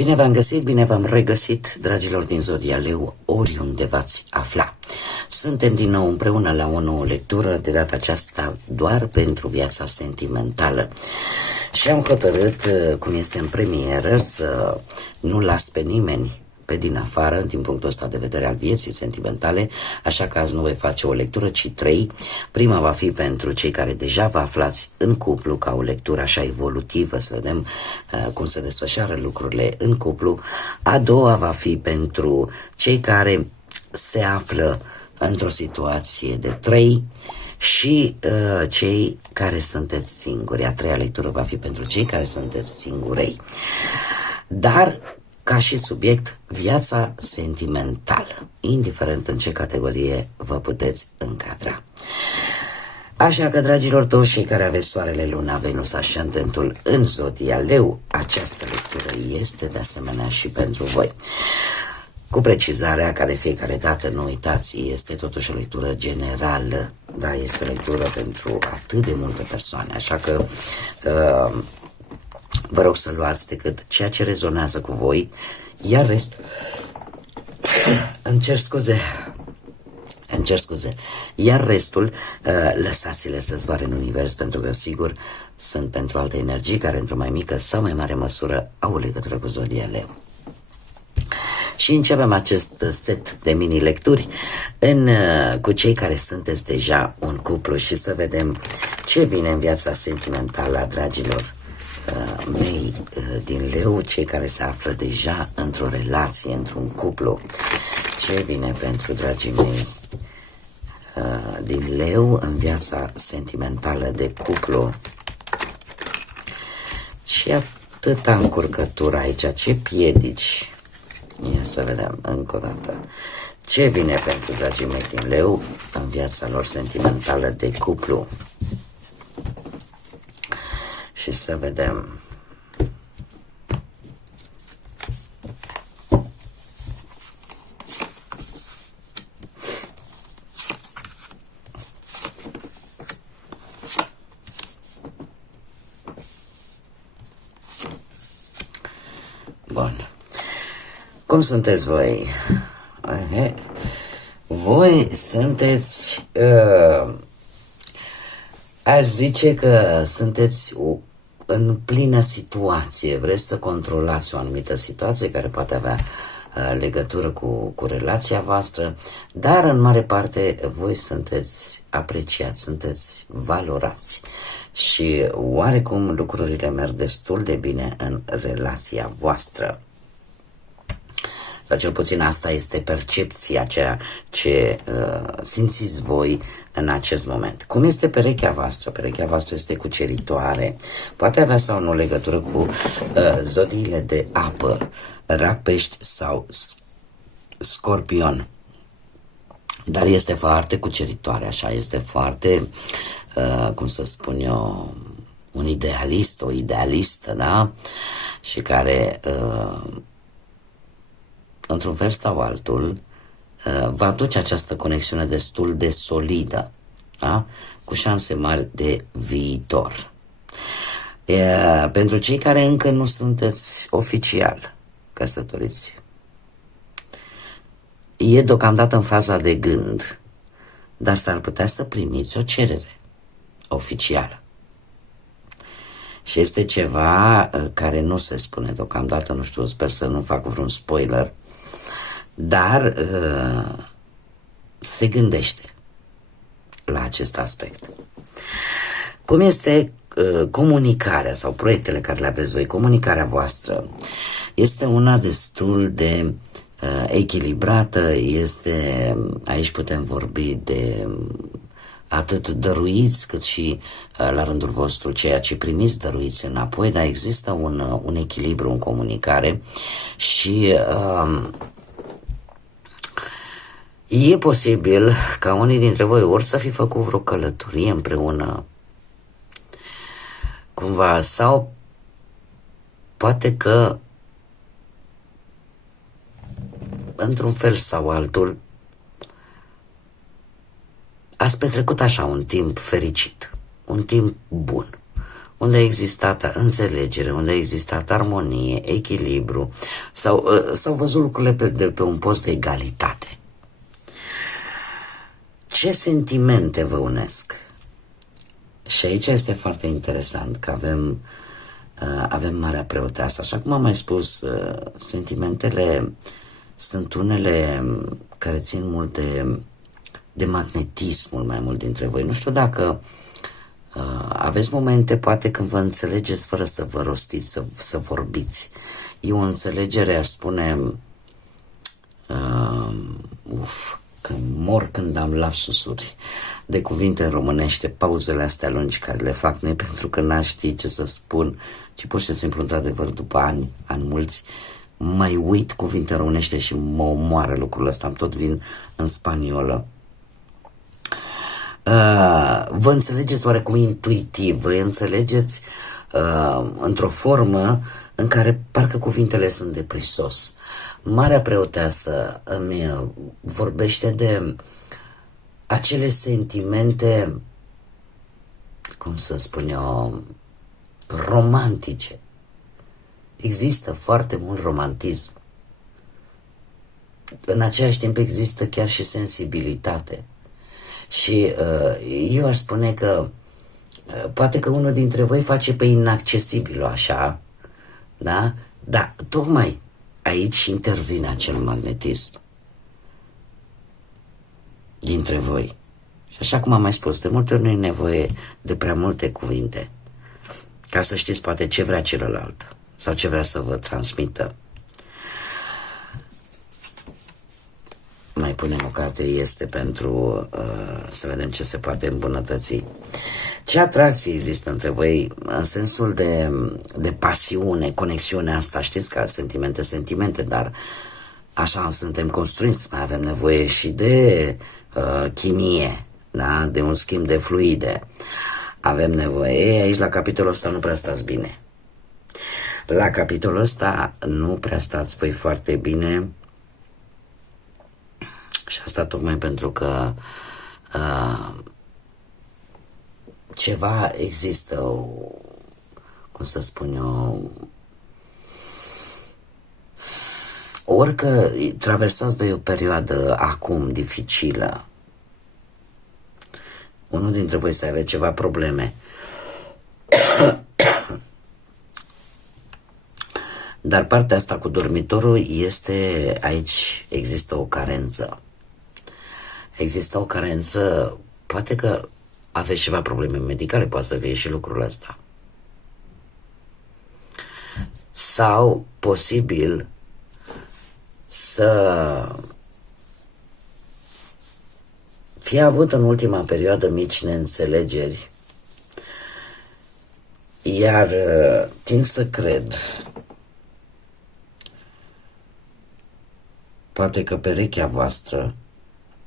Bine v-am găsit, bine v-am regăsit, dragilor din Zodia Leu, oriunde v-ați afla. Suntem din nou împreună la o nouă lectură, de data aceasta doar pentru viața sentimentală. Și am hotărât, cum este în premieră, să nu las pe nimeni pe din afară, din punctul ăsta de vedere al vieții sentimentale, așa că azi nu voi face o lectură, ci 3. Prima va fi pentru cei care deja vă aflați în cuplu, ca o lectură așa evolutivă, să vedem cum se desfășoară lucrurile în cuplu. A doua va fi pentru cei care se află într-o situație de 3 și cei care sunteți singuri. A treia lectură va fi pentru cei care sunteți singurei. Dar ca și subiect, viața sentimentală, indiferent în ce categorie vă puteți încadra. Așa că, dragilor, toți cei care aveți soarele, luna, Venus, ascendentul în Zodia Leu, această lectură este de asemenea și pentru voi. Cu precizarea că de fiecare dată, nu uitați, este totuși o lectură generală, da, este o lectură pentru atât de multe persoane, așa că vă rog să luați decât ceea ce rezonează cu voi, iar restul... Îmi cer scuze. Iar restul, lăsați-le să zboare în univers, pentru că, sigur, sunt pentru alte energii care, într-o mai mică sau mai mare măsură, au legătură cu Zodia Leu. Și începem acest set de mini-lecturi cu cei care sunteți deja un cuplu și să vedem ce vine în viața sentimentală a dragilor mei din Leu, cei care se află deja într-o relație, într-un cuplu. Ce vine pentru dragii mei din Leu în viața sentimentală de cuplu? Ce atâta încurcătură aici, ce piedici? Ia să vedem încă o dată. Ce vine pentru dragii mei din Leu în viața lor sentimentală de cuplu? Și să vedem. Bun. Cum sunteți voi? Voi sunteți... aș zice că sunteți în plină situație, vreți să controlați o anumită situație care poate avea legătură cu relația voastră, dar în mare parte voi sunteți apreciați, sunteți valorați și oarecum lucrurile merg destul de bine în relația voastră. Sau cel puțin asta este percepția, ceea ce simțiți voi în acest moment. Cum este perechea voastră? Perechea voastră este cuceritoare. Poate avea sau nu legătură cu zodiile de apă, Rac, Pești sau Scorpion. Dar este foarte cuceritoare, așa, este foarte, cum să spun eu, un idealist, o idealistă, da? Și care... într-un fel sau altul, va aduce această conexiune destul de solidă, da? Cu șanse mari de viitor. Pentru cei care încă nu sunteți oficial căsătoriți, e deocamdată în faza de gând, dar s-ar putea să primiți o cerere oficială. Și este ceva care nu se spune deocamdată, nu știu, sper să nu fac vreun spoiler, dar se gândește la acest aspect. Cum este comunicarea sau proiectele care le aveți voi? Comunicarea voastră este una destul de echilibrată, aici putem vorbi de atât dăruiți cât și la rândul vostru ceea ce primiți dăruiți înapoi, dar există un echilibru în comunicare și e posibil ca unii dintre voi ori să fi făcut vreo călătorie împreună cumva, sau poate că într-un fel sau altul ați petrecut așa un timp fericit, un timp bun, unde a existat înțelegere, unde a existat armonie, echilibru, s-au văzut lucrurile de pe un post de egalitate. Ce sentimente vă unesc? Și aici este foarte interesant că avem Marea Preoteasă. Așa cum am mai spus, sentimentele sunt unele care țin mult de magnetism, mult mai mult dintre voi. Nu știu dacă aveți momente, poate, când vă înțelegeți fără să vă rostiți, să vorbiți. E o înțelegere, aș spune, că mor când am lapsusuri de cuvinte în românește, pauzele astea lungi care le fac nu pentru că n-aș ști ce să spun, ci pur și simplu, într-adevăr, după ani mulți, mai uit cuvinte în românește și mă omoară lucrul ăsta, îmi tot vin în spaniolă. Vă înțelegeți oarecum intuitiv, vă înțelegeți într-o formă în care parcă cuvintele sunt de prisos. Marea Preoteasă îmi vorbește de acele sentimente, cum să spun eu, romantice. Există foarte mult romantism. În același timp există chiar și sensibilitate. Și eu aș spune că poate că unul dintre voi face pe inaccesibil așa, da? Dar tocmai aici intervine acel magnetism dintre voi. Și așa cum am mai spus, de multe ori nu e nevoie de prea multe cuvinte ca să știți poate ce vrea celălalt sau ce vrea să vă transmită. Mai punem o carte, este pentru să vedem ce se poate îmbunătăți. Ce atracție există între voi în sensul de pasiune, conexiunea asta? Știți că sentimente, dar așa suntem construiți, mai avem nevoie și de chimie, da? De un schimb de fluide. Avem nevoie, aici la capitolul ăsta nu prea stați bine. La capitolul ăsta nu prea stați voi foarte bine. Și asta tocmai pentru că ceva există, cum să spun eu, orică traversați voi o perioadă acum dificilă, unul dintre voi să aibă ceva probleme, dar partea asta cu dormitorul este, aici există o carență. Există o carență, poate că aveți ceva probleme medicale, poate să fie și lucrul ăsta. Sau posibil să fie avut în ultima perioadă mici neînțelegeri, iar tind să cred, poate că perechea voastră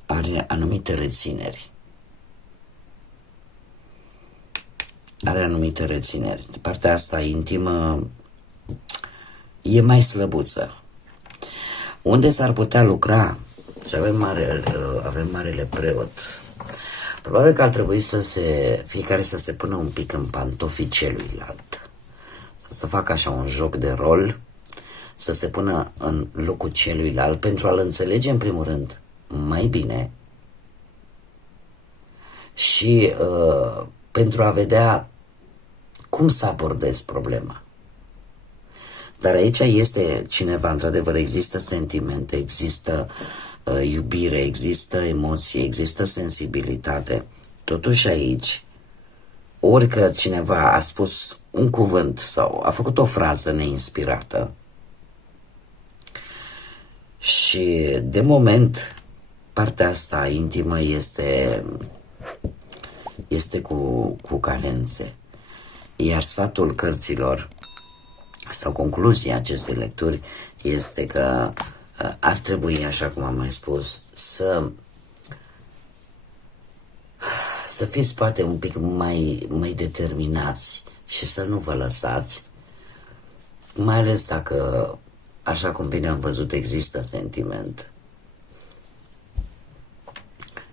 are anumite rețineri. Are anumite rețineri. Partea asta intimă e mai slăbuță. Unde s-ar putea lucra? Și avem marele preot. Probabil că ar trebui fiecare să se pună un pic în pantofii celuilalt. Să facă așa un joc de rol, să se pună în locul celuilalt pentru a-l înțelege în primul rând mai bine și pentru a vedea cum să abordezi problema. Dar aici este cineva, într-adevăr, există sentimente, există iubire, există emoție, există sensibilitate. Totuși aici, orică cineva a spus un cuvânt sau a făcut o frază neinspirată și de moment partea asta intimă este cu carențe. Iar sfatul cărților sau concluzia acestei lecturi este că ar trebui, așa cum am mai spus, să fiți poate un pic mai determinați și să nu vă lăsați, mai ales dacă, așa cum bine am văzut, există sentiment.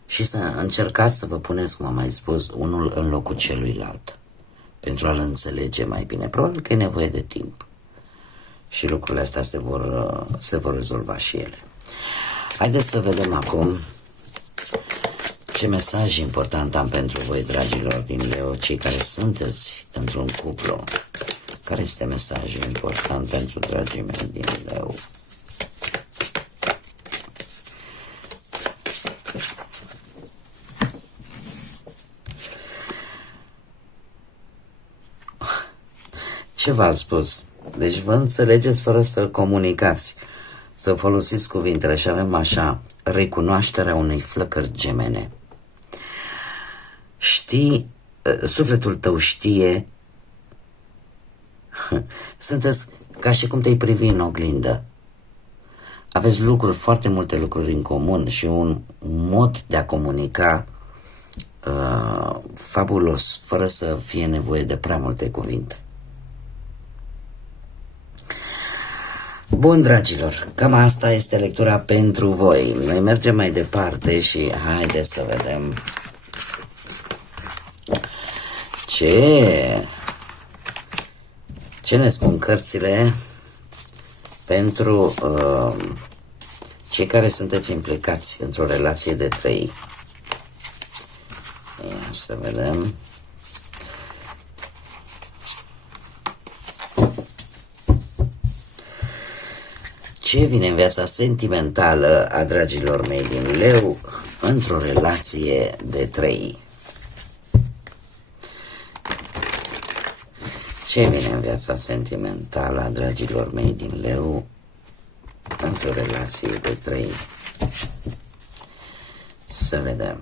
Și să încercați să vă puneți, cum am mai spus, unul în locul celuilalt. pentru a-l înțelege mai bine. Probabil că e nevoie de timp și lucrurile astea se vor rezolva și ele. Haideți să vedem acum ce mesaj important am pentru voi, dragilor din Leo, cei care sunteți într-un cuplu. Care este mesajul important pentru dragii mei din Leo? Ce v-am spus? Deci vă înțelegeți fără să comunicați, să folosiți cuvintele și avem așa, recunoașterea unei flăcări gemene. Știi, sufletul tău știe, sunteți ca și cum te-ai privi în oglindă. Aveți lucruri, foarte multe lucruri în comun și un mod de a comunica fabulos, fără să fie nevoie de prea multe cuvinte. Bun, dragilor, cam asta este lectura pentru voi. Noi mergem mai departe și haideți să vedem ce ne spun cărțile pentru cei care sunteți implicați într-o relație de trei. Ia să vedem. Ce vine în viața sentimentală a dragilor mei din Leu într-o relație de trei? Ce vine în viața sentimentală a dragilor mei din Leu într-o relație de trei? Să vedem.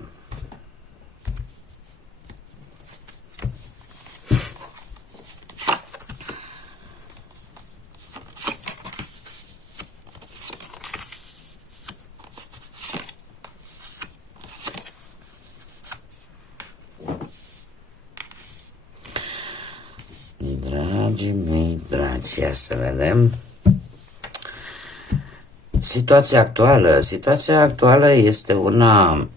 Dragii mei, dragi, ia să vedem. Situația actuală este una,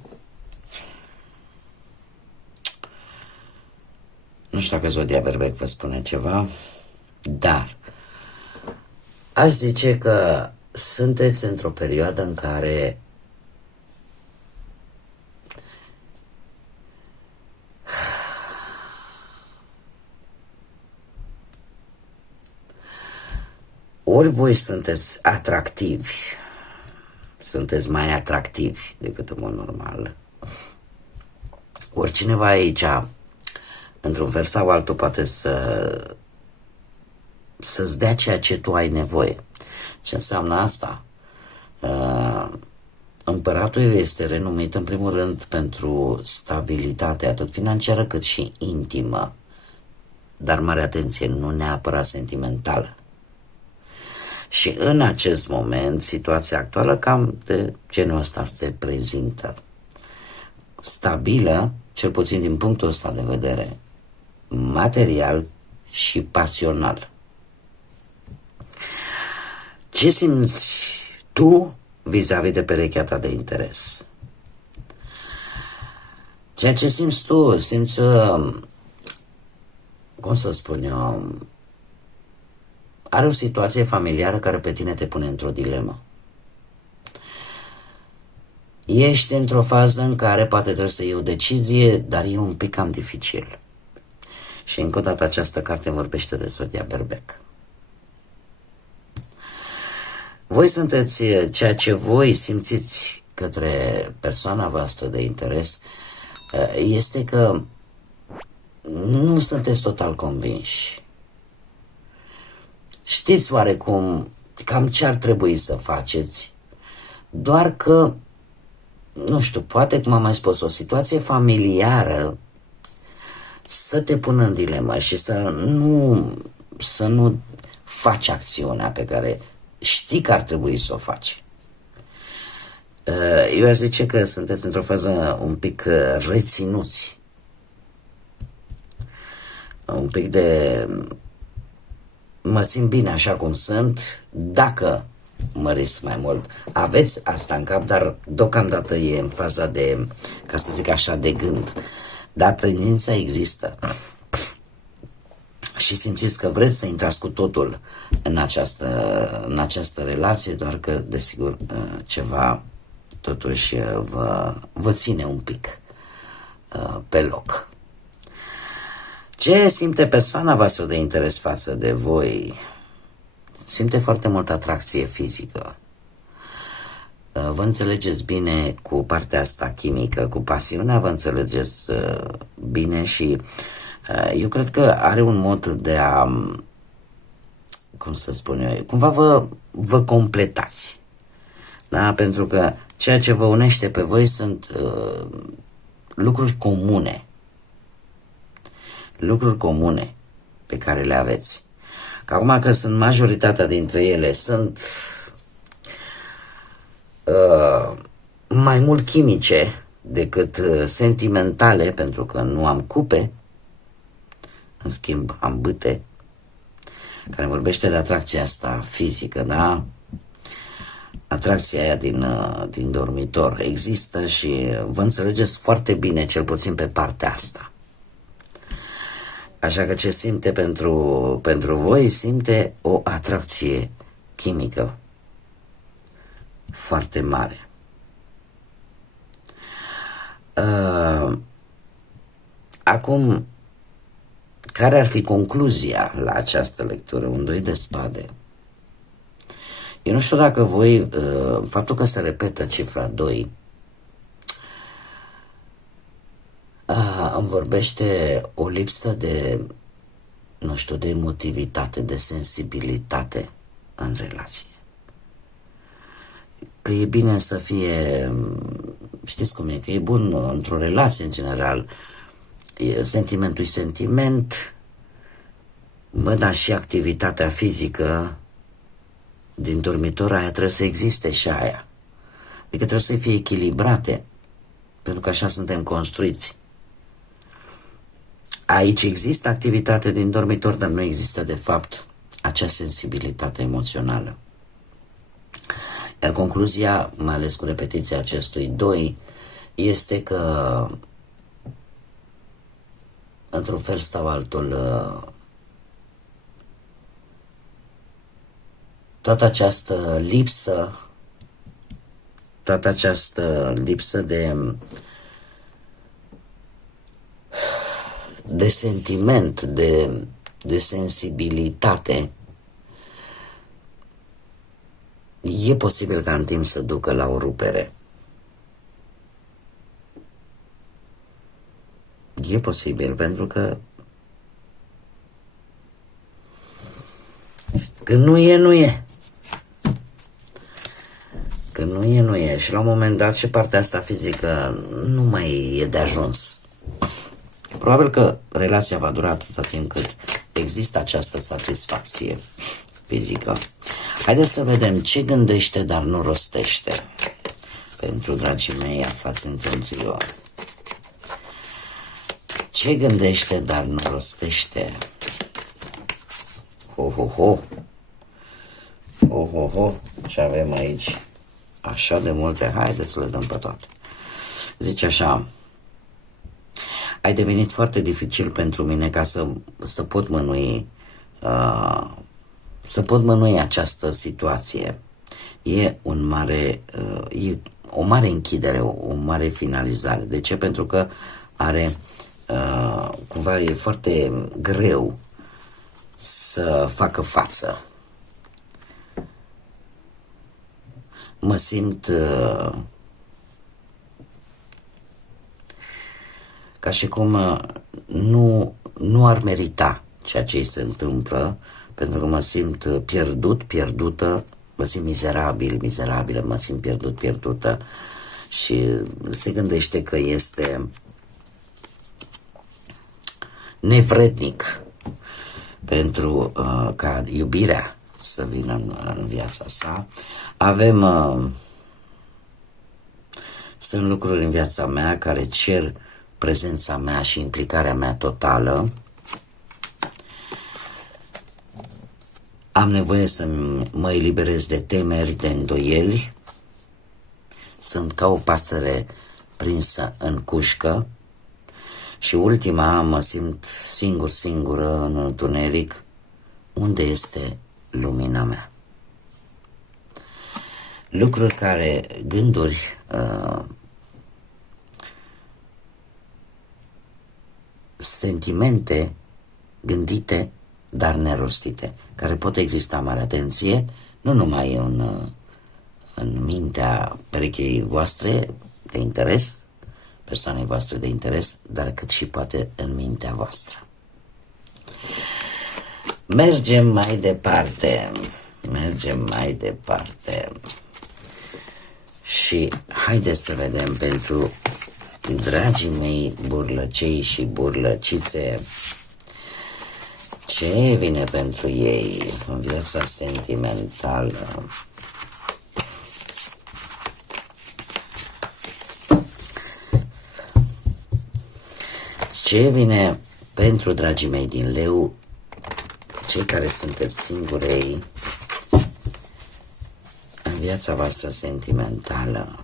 nu știu dacă Zodia Berbec vă spune ceva, dar aș zice că sunteți într-o perioadă în care ori voi sunteți atractivi, sunteți mai atractivi decât în mod normal, ori cineva aici, într-un fel sau altul, poate să-ți dea ceea ce tu ai nevoie. Ce înseamnă asta? Împăratul este renumit în primul rând pentru stabilitate, atât financiară cât și intimă, dar mare atenție, nu neapărat sentimentală. Și în acest moment, situația actuală cam de genul ăsta se prezintă. Stabilă, cel puțin din punctul ăsta de vedere, material și pasional. Ce simți tu vis-a-vis de perechea ta de interes? Ceea ce simți tu, simți, cum să spun eu, are o situație familiară care pe tine te pune într-o dilemă. Ești într-o fază în care poate trebuie să iei o decizie, dar e un pic cam dificil. Și încă o dată această carte vorbește de Zodia Berbec. Voi sunteți ceea ce voi simțiți către persoana voastră de interes, este că nu sunteți total convinși. Știți oarecum cam ce ar trebui să faceți, doar că, nu știu, poate, cum am mai spus, o situație familiară să te pună în dilemă și să nu faci acțiunea pe care știi că ar trebui să o faci. Eu aș zice că sunteți într-o fază un pic reținuți, un pic de mă simt bine așa cum sunt, dacă mă risc mai mult. Aveți asta în cap, dar deocamdată e în faza de, ca să zic așa, de gând. Dar tendința există. și simțiți că vreți să intrați cu totul în această relație, doar că, desigur, ceva totuși vă ține un pic pe loc. Ce simte persoana voastră de interes față de voi? Simte foarte multă atracție fizică. Vă înțelegeți bine cu partea asta chimică, cu pasiunea, vă înțelegeți bine și eu cred că are un mod de a, cum să spun eu, cumva vă completați. Da? Pentru că ceea ce vă unește pe voi sunt lucruri comune. Lucruri comune pe care le aveți. Că acum că sunt majoritatea dintre ele, sunt mai mult chimice decât sentimentale, pentru că nu am cupe, în schimb am bâte, care vorbește de atracția asta fizică, da? Atracția aia din dormitor există și vă înțelegeți foarte bine, cel puțin pe partea asta. Așa că ce simte pentru voi? Simte o atracție chimică foarte mare. Acum, care ar fi concluzia la această lectură? Un 2 de spade. Eu nu știu dacă voi, faptul că se repetă cifra 2, îmi vorbește o lipsă de, nu știu, de emotivitate, de sensibilitate în relație. Că e bine să fie, știți cum e, că e bun într-o relație în general, sentimentul e sentiment, dar și activitatea fizică din dormitor, aia trebuie să existe și aia. Adică trebuie să fie echilibrate, pentru că așa suntem construiți. Aici există activitate din dormitor, dar nu există de fapt acea sensibilitate emoțională. Iar concluzia, mai ales cu repetiția acestui 2, este că într-un fel sau altul toată această lipsă de sentiment, de sensibilitate, e posibil ca în timp să ducă la o rupere. E posibil, pentru că când nu e, nu e. Când nu e, nu e. Și la un moment dat și partea asta fizică nu mai e de ajuns. Probabil că relația va dura atâta timp cât există această satisfacție fizică. Haideți să vedem ce gândește, dar nu rostește. Pentru dragii mei, aflați într-un trio. Ce gândește, dar nu rostește? Ho, ho, ho. Ho, ho, ho. Ce avem aici? Așa de multe. Haideți să le dăm pe toate. Zice așa: ai devenit foarte dificil pentru mine ca să pot mânui această situație. E o mare închidere, o mare finalizare. De ce? Pentru că cumva e foarte greu să facă față. Mă simt ca și cum nu ar merita ceea ce îi se întâmplă, pentru că mă simt pierdută, mă simt mizerabilă, mă simt pierdută și se gândește că este nevrednic pentru ca iubirea să vină în viața sa. Sunt lucruri în viața mea care cer prezența mea și implicarea mea totală. Am nevoie să mă eliberez de temeri, de îndoieli. Sunt ca o pasăre prinsă în cușcă Și ultima, mă simt singură în întuneric. Unde este lumina mea? Lucruri care, gânduri sentimente gândite, dar nerostite, care pot exista, mare atenție, nu numai în mintea perechei voastre de interes, persoanei voastre de interes, dar cât și poate în mintea voastră. Mergem mai departe și haideți să vedem pentru dragii mei burlăcei și burlăcițe ce vine pentru ei în viața sentimentală. Ce vine pentru dragii mei din Leu, cei care sunteți singurei în viața voastră sentimentală?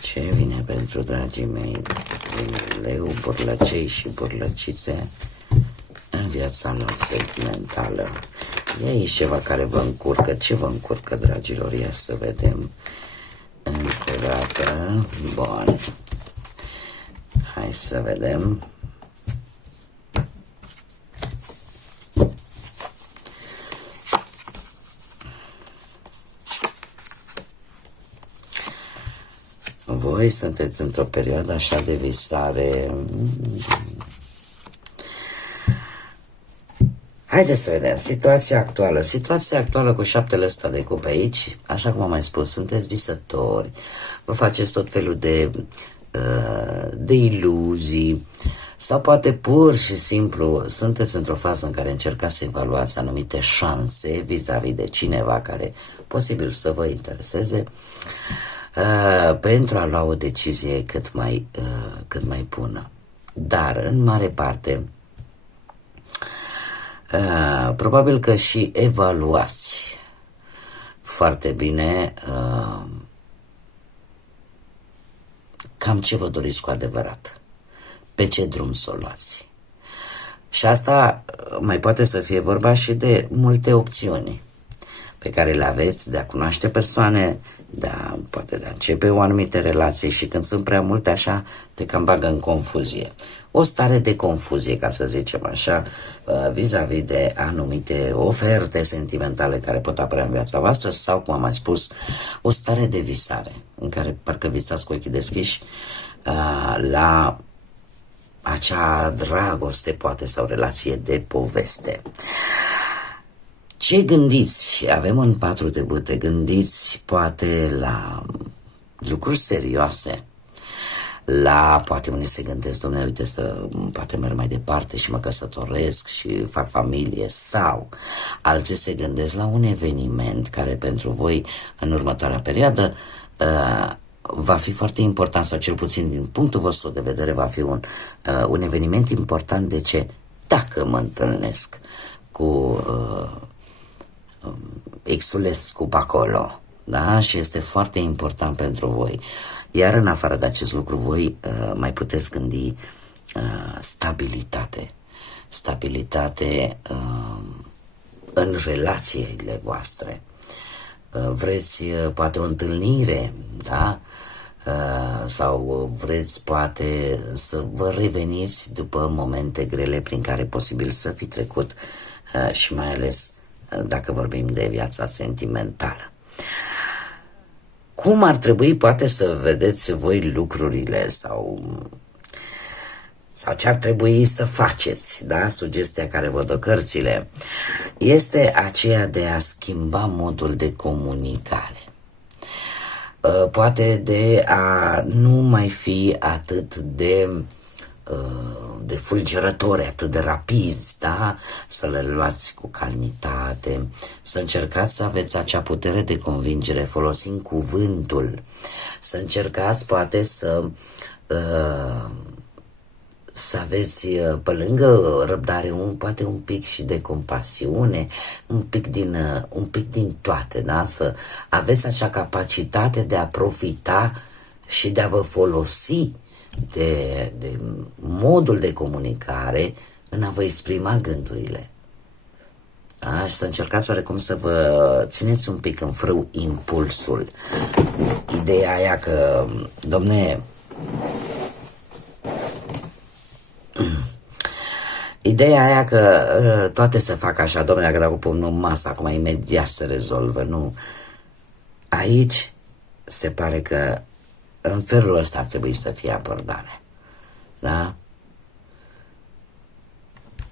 Ce vine pentru dragii mei din Leu, burlăcei și burlăcițe în viața lor sentimentală? E aici ceva care vă încurcă. Ce vă încurcă, dragilor? Ia să vedem încă o dată. Bun. Hai să vedem. Voi sunteți într-o perioadă așa de visare. Haideți să vedem situația actuală. Situația actuală cu 7 ăsta de cupe aici, așa cum am mai spus, sunteți visători, vă faceți tot felul de iluzii, sau poate pur și simplu sunteți într-o fază în care încercați să evaluați anumite șanse vis-a-vis de cineva care posibil să vă intereseze, pentru a lua o decizie cât mai bună. Dar, în mare parte, probabil că și evaluați foarte bine cam ce vă doriți cu adevărat, pe ce drum să o luați. Și asta mai poate să fie vorba și de multe opțiuni pe care le aveți de a cunoaște persoane, poate de a începe o anumită relație, și când sunt prea multe așa, te cam bagă în confuzie. O stare de confuzie, ca să zicem așa, vis-a-vis de anumite oferte sentimentale care pot apărea în viața voastră, sau, cum am mai spus, o stare de visare, în care parcă visați cu ochii deschiși la acea dragoste, poate, sau relație de poveste. Ce gândiți? Avem un 4 de bâte. Gândiți poate la lucruri serioase. Poate unii se gândesc, dom'le, uite, poate merg mai departe și mă căsătoresc și fac familie, sau alții se gândesc la un eveniment care pentru voi în următoarea perioadă va fi foarte important, sau cel puțin din punctul vostru de vedere va fi un eveniment important. De ce? Dacă mă întâlnesc cu Xulescu pe acolo, da? Și este foarte important pentru voi. Iar în afară de acest lucru, voi mai puteți gândi stabilitate în relațiile voastre. Vreți poate o întâlnire, da? Sau vreți poate să vă reveniți după momente grele prin care posibil să fi trecut, și mai ales dacă vorbim de viața sentimentală. Cum ar trebui poate să vedeți voi lucrurile, sau ce ar trebui să faceți, da? Sugestia care vă dă cărțile este aceea de a schimba modul de comunicare. Poate de a nu mai fi atât de fulgerători, atât de rapizi, da? Să le luați cu calmitate, să încercați să aveți acea putere de convingere folosind cuvântul, să încercați poate să aveți pe lângă răbdare poate un pic și de compasiune, un pic din toate, da? Să aveți acea capacitate de a profita și de a vă folosi de modul de comunicare în a vă exprima gândurile. Da? Și să încercați oarecum să vă țineți un pic în frâu impulsul. Ideea aia că, domne, ideea aia că toate se fac așa, domne, dacă pun în masă, acum imediat se rezolvă, nu. Aici se pare că în felul ăsta ar trebui să fie abordarea. Da?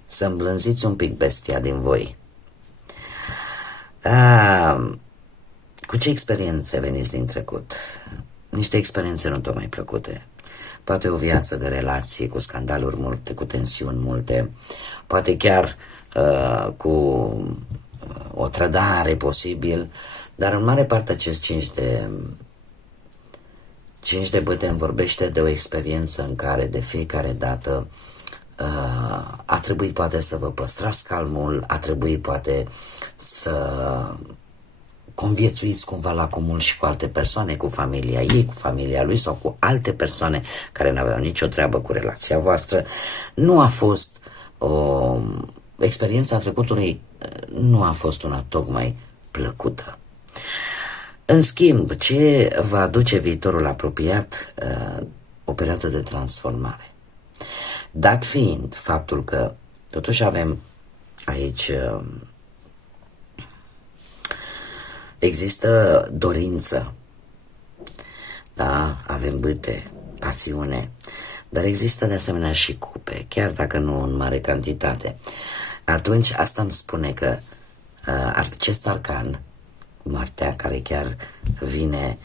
Să îmblânziți un pic bestia din voi. Cu ce experiențe veniți din trecut? Niște experiențe nu tocmai plăcute. Poate o viață de relație cu scandaluri multe, cu tensiuni multe, poate chiar cu o trădare posibil, dar în mare parte acest 5 de băteni vorbește de o experiență în care de fiecare dată a trebuit poate să vă păstrați calmul, a trebuit poate să conviețuiți cumva la comun și cu alte persoane, cu familia ei, cu familia lui sau cu alte persoane care nu aveau nicio treabă cu relația voastră. Nu a fost experiența trecutului, nu a fost una tocmai plăcută. În schimb, ce va aduce viitorul apropiat? O perioadă de transformare. Dat fiind faptul că totuși avem aici, există dorință, da? Avem bâte, pasiune, dar există de asemenea și cupe, chiar dacă nu în mare cantitate. Atunci asta îmi spune că acest arcan, moartea, care chiar vine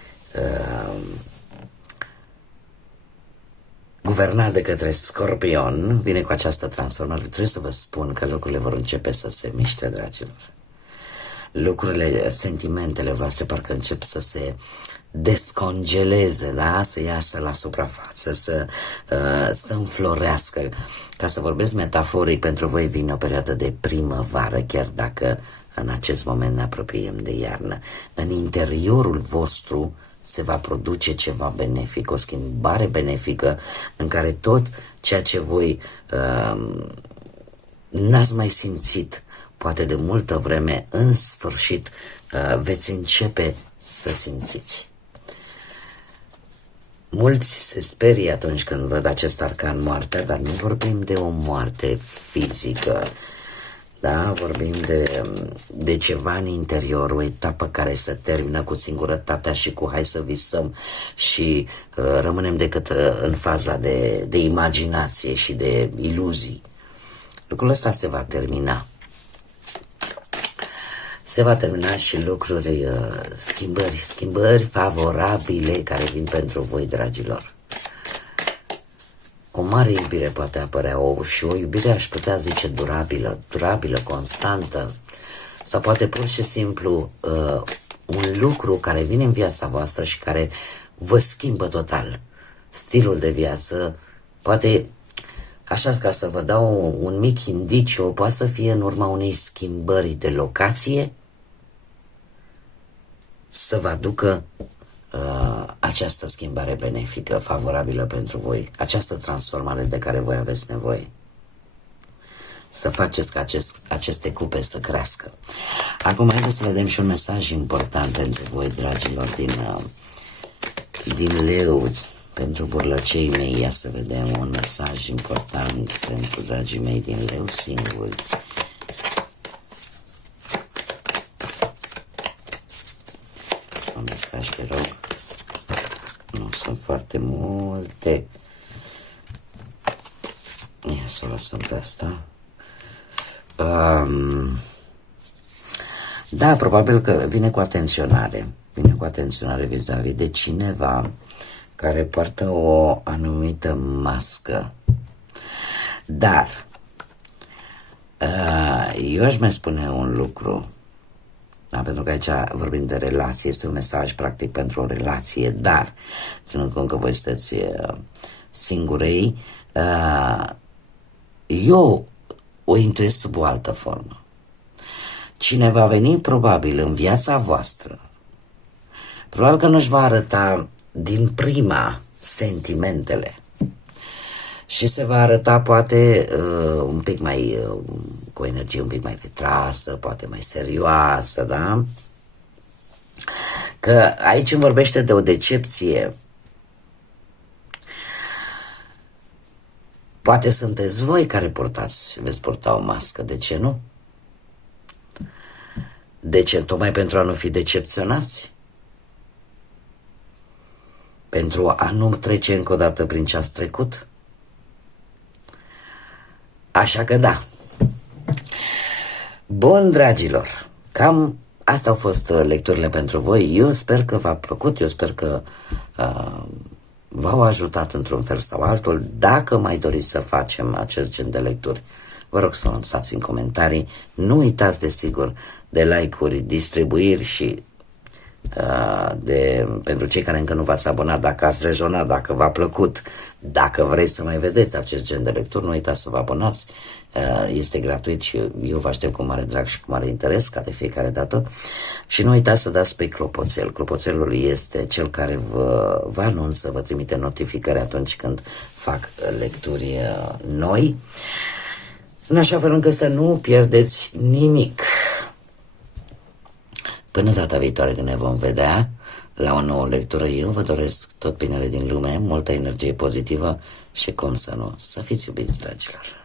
guvernat de către Scorpion, vine cu această transformare. Trebuie să vă spun că lucrurile vor începe să se miște, dragilor. Lucrurile, sentimentele voastre parcă încep să se descongeleze, da? Să iasă la suprafață, să înflorească. Ca să vorbesc metaforic, pentru voi vine o perioadă de primăvară, chiar dacă în acest moment ne apropiem de iarnă. În interiorul vostru se va produce ceva benefic, o schimbare benefică în care tot ceea ce voi n-ați mai simțit poate de multă vreme, în sfârșit veți începe să simțiți. Mulți se sperie atunci când văd acest arcan, moartea, dar nu vorbim de o moarte fizică, da? Vorbim de ceva în interior, o etapă care se termină cu singurătatea și cu hai să visăm și rămânem decât în faza de imaginație și de iluzii. Lucrul ăsta se va termina. Se va termina și lucruri, schimbări favorabile care vin pentru voi, dragilor. O mare iubire poate apărea și o iubire, aș putea zice, durabilă, constantă, sau poate pur și simplu un lucru care vine în viața voastră și care vă schimbă total stilul de viață. Poate, așa ca să vă dau un mic indiciu, poate să fie în urma unei schimbări de locație să vă aducă această schimbare benefică, favorabilă pentru voi, această transformare de care voi aveți nevoie. Să faceți ca aceste cupe să crească. Acum haideți să vedem și un mesaj important pentru voi, dragilor, din Leu, pentru burlăcei mei. Ia să vedem un mesaj important pentru dragii mei din Leu singuri. Un mesaj, te rog. Nu sunt foarte multe. Ia să o lăsăm pe asta. Da, probabil că vine cu atenționare. Vine cu atenționare vis-a-vis de cineva care poartă o anumită mască. Dar eu aș mai spune un lucru. Da, pentru că aici vorbim de relație, este un mesaj practic pentru o relație, dar ținând cont că voi sunteți singurei, eu o intuiesc sub o altă formă. Cine va veni probabil în viața voastră, probabil că nu-și va arăta din prima sentimentele și se va arăta poate un pic mai, cu o energie un pic mai retrasă, poate mai serioasă, da? Că aici îmi vorbește de o decepție. Poate sunteți voi care veți purta o mască, de ce nu? De ce? Tocmai pentru a nu fi decepționați? Pentru a nu trece încă o dată prin ce ați trecut? Așa că da. Bun, dragilor, cam astea au fost lecturile pentru voi. Eu sper că v-a plăcut, eu sper că v-au ajutat într-un fel sau altul. Dacă mai doriți să facem acest gen de lecturi, vă rog să lăsați în comentarii. Nu uitați, desigur, de like-uri, distribuiri și pentru cei care încă nu v-ați abonat, dacă ați rezonat, dacă v-a plăcut, dacă vreți să mai vedeți acest gen de lecturi, nu uitați să vă abonați. Este gratuit și eu vă aștept cu mare drag și cu mare interes, ca de fiecare dată. Și nu uitați să dați pe clopoțel. Clopoțelul este cel care vă anunță, vă trimite notificări atunci când fac lecturi noi, în așa fel încât să nu pierdeți nimic. Până data viitoare când ne vom vedea la o nouă lectură, eu vă doresc tot binele din lume, multă energie pozitivă și, cum să nu, să fiți iubiți, dragilor.